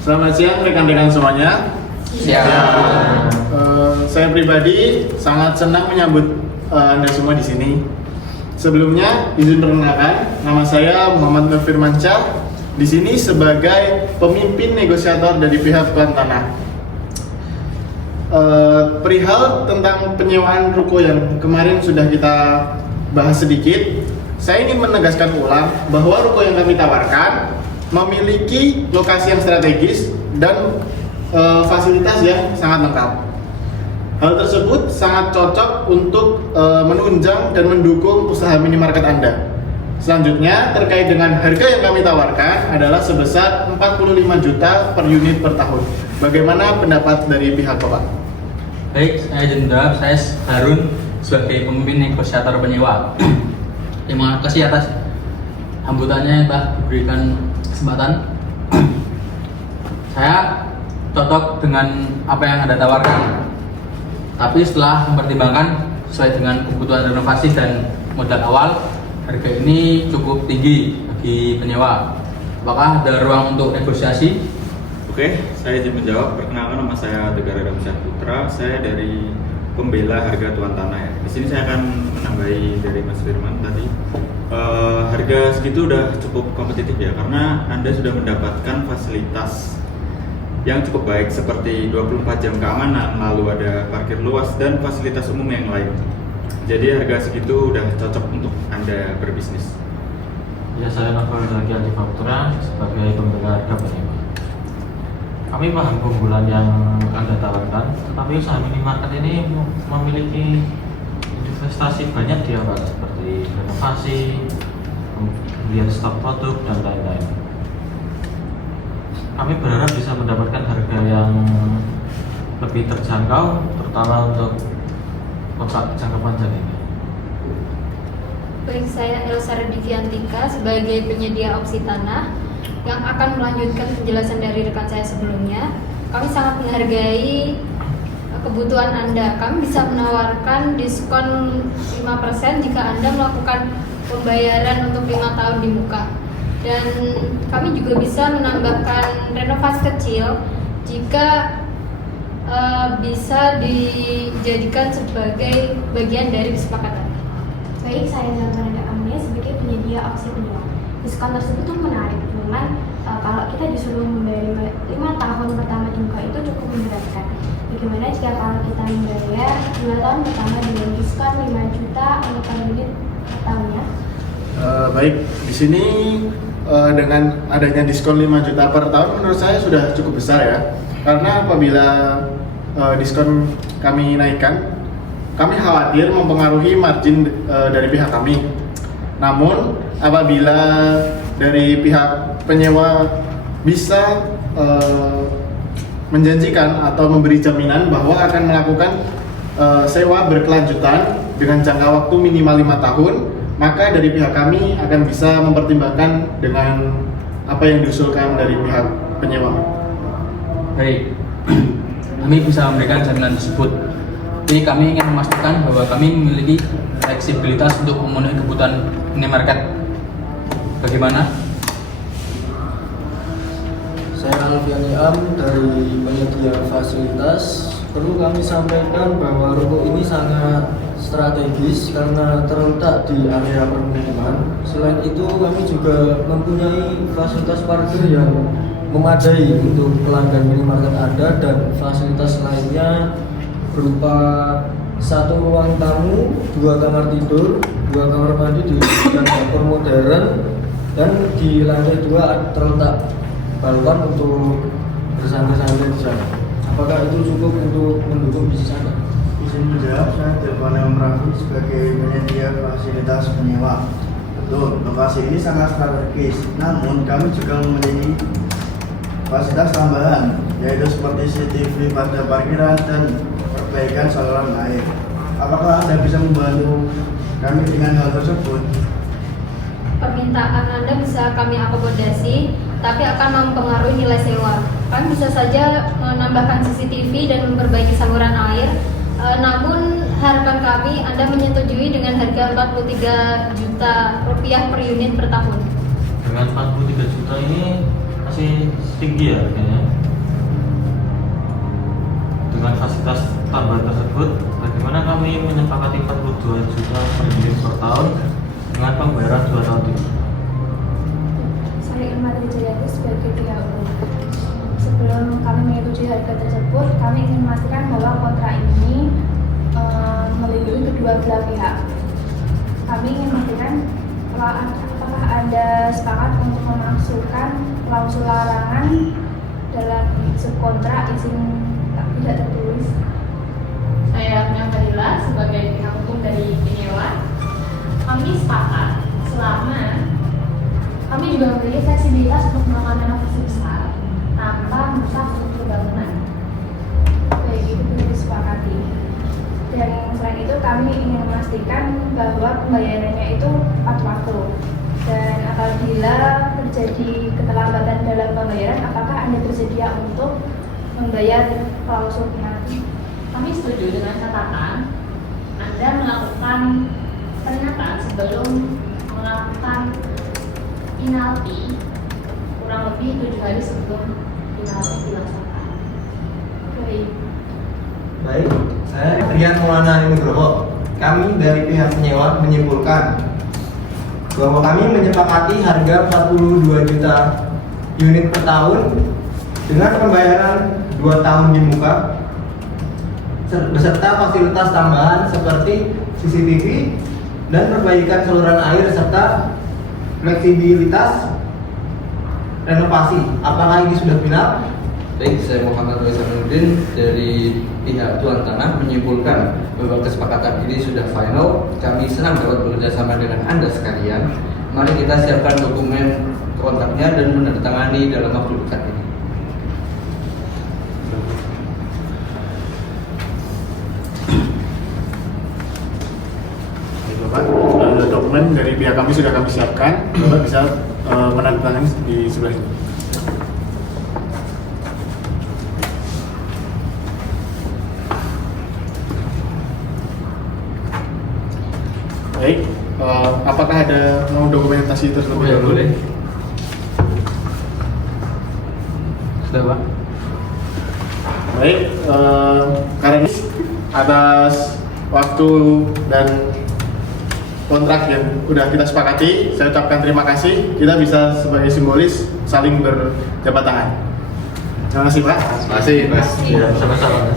Selamat siang rekan-rekan semuanya. Siang. Saya pribadi sangat senang menyambut Anda semua di sini. Sebelumnya izin perkenalkan, nama saya Muhammad Nur Firmansyah. Di sini sebagai pemimpin negosiator dari pihak tuan tanah. Perihal tentang penyewaan ruko yang kemarin sudah kita bahas sedikit, saya ingin menegaskan ulang bahwa ruko yang kami tawarkan memiliki lokasi yang strategis dan fasilitas yang sangat lengkap. Hal tersebut sangat cocok untuk menunjang dan mendukung usaha minimarket Anda. Selanjutnya, terkait dengan harga yang kami tawarkan adalah sebesar 45 juta per unit per tahun. Bagaimana pendapat dari pihak Bapak? Baik, saya Jendra, saya Harun sebagai pemimpin negosiator penyewa. Terima kasih atas sambutannya yang telah diberikan kesempatan. Saya cocok dengan apa yang Anda tawarkan, tapi setelah mempertimbangkan sesuai dengan kebutuhan renovasi dan modal awal, harga ini cukup tinggi bagi penyewa. Apakah ada ruang untuk negosiasi? Oke, saya izin menjawab. Perkenalkan, nama saya Tegar Ramsyah Putra. Saya dari pembela harga tuan tanah ya. Di sini saya akan menambahi dari Mas Firman tadi. Harga segitu udah cukup kompetitif ya, karena Anda sudah mendapatkan fasilitas yang cukup baik seperti 24 jam keamanan, lalu ada parkir luas dan fasilitas umum yang lain. Jadi harga segitu udah cocok untuk Anda berbisnis. Ya, saya Novel Zaki Putra sebagai pembela harga penyewa. Kami paham keunggulan yang Anda tawarkan, tetapi usaha minimarket ini memiliki investasi banyak di awal seperti renovasi, pembelian stok produk dan lain-lain. Kami berharap bisa mendapatkan harga yang lebih terjangkau, terutama untuk kontrak jangka panjang ini. Baik, saya Elsa Rediviantika sebagai penyedia opsi tanah yang akan melanjutkan penjelasan dari rekan saya sebelumnya. Kami sangat menghargai kebutuhan Anda. Kami bisa menawarkan diskon 5% jika Anda melakukan pembayaran untuk 5 tahun di muka. Dan kami juga bisa menambahkan renovasi kecil jika bisa dijadikan sebagai bagian dari kesepakatan. Baik, saya Zalmanada Amnes sebagai penyedia opsi penyewa. Diskon tersebut tuh menarik, cuman kalau kita disuruh membayar 5 tahun pertama di muka itu cukup memberatkan. Bagaimana jika kalau kita membayar 2 tahun pertama dengan diskon 5 juta untuk per unit per tahunnya? Baik, di sini dengan adanya diskon 5 juta per tahun menurut saya sudah cukup besar ya. Karena apabila diskon kami naikkan, kami khawatir mempengaruhi margin dari pihak kami. Namun apabila dari pihak penyewa bisa menjanjikan atau memberi jaminan bahwa akan melakukan sewa berkelanjutan dengan jangka waktu minimal 5 tahun, maka dari pihak kami akan bisa mempertimbangkan dengan apa yang diusulkan dari pihak penyewa. Baik, kami bisa memberikan jaminan tersebut. Jadi kami ingin memastikan bahwa kami memiliki fleksibilitas untuk memenuhi kebutuhan minimarket. Bagaimana? Saya Alfian Am dari penyedia fasilitas. Perlu kami sampaikan bahwa ruko ini sangat strategis karena terletak di area permukiman. Selain itu, kami juga mempunyai fasilitas parkir yang memadai untuk pelanggan minimarket Anda dan fasilitas lainnya berupa 1 ruang tamu, 2 kamar tidur, 2 kamar mandi dan dapur modern, dan di lantai 2 terletak balkon untuk bersantai-santai di sana. Apakah itu cukup untuk mendukung bisnis Anda? Izin menjawab, saya Delvana Merafi sebagai penyedia fasilitas penyewa. Betul, lokasi ini sangat strategis. Namun kami juga memiliki fasilitas tambahan, yaitu seperti CCTV pada parkiran dan perbaikan saluran air. Apakah Anda bisa membantu kami dengan hal tersebut? Permintaan Anda bisa kami akomodasi, tapi akan mempengaruhi nilai sewa. Kami bisa saja menambahkan CCTV dan memperbaiki saluran air. Namun harapan kami Anda menyetujui dengan harga 43 juta rupiah per unit per tahun. Dengan 43 juta ini masih tinggi ya harganya. Dengan fasilitas tambahan tersebut, bagaimana kami menyepakati 42 juta per unit per tahun dengan pembayaran 2 tahun ini? Saya Irma Trijayati sebagai pihak umum. Sebelum kami menyetujui harga tersebut, kami ingin memastikan bahwa kontrak ini melindungi kedua belah pihak. Kami ingin memastikan apakah Anda sepakat untuk memasukkan klausul larangan dalam subkontrak izin tidak tertulis. Saya Mia Fadila sebagai pihak hukum dari penyewa. Kami sepakat selama kami juga memiliki fleksibilitas untuk melakukan renovasi besar tanpa merusak struktur bangunan. Baik, itu bisa disepakati. Dan selain itu kami ingin memastikan bahwa pembayarannya itu tepat waktu. Dan apabila terjadi keterlambatan dalam pembayaran, apakah Anda bersedia untuk membayar klausul pihak? Kami setuju dengan catatan Anda melakukan pernyataan sebelum melakukan penalti kurang lebih 7 hari sebelum penalti dilaksanakan. Baik. Baik, saya Rian Maulana Nugroho. Kami dari pihak penyewa menyimpulkan bahwa kami menyepakati harga 42 juta unit per tahun dengan pembayaran 2 tahun di muka beserta fasilitas tambahan seperti CCTV dan perbaikan saluran air serta fleksibilitas renovasi. Apakah ini sudah final? Baik, saya Muhammad Waisanuddin dari pihak tuan tanah menyimpulkan bahwa kesepakatan ini sudah final. Kami senang dapat bekerja sama dengan Anda sekalian. Mari kita siapkan dokumen kontraknya dan menandatangani dalam waktu dekat ini. Baik, Bapak, dokumen dari pihak kami sudah kami siapkan. Bapak bisa menandatangani di sebelah ini. Baik, apakah ada mau dokumentasi terlebih Ya, dahulu? boleh. Sudah, Pak. Baik, karena atas waktu dan kontrak yang udah kita sepakati, saya ucapkan terima kasih. Kita bisa sebagai simbolis saling berjabat tangan. Terima kasih, Pak. Terima kasih, Mas. Ya, sama-sama.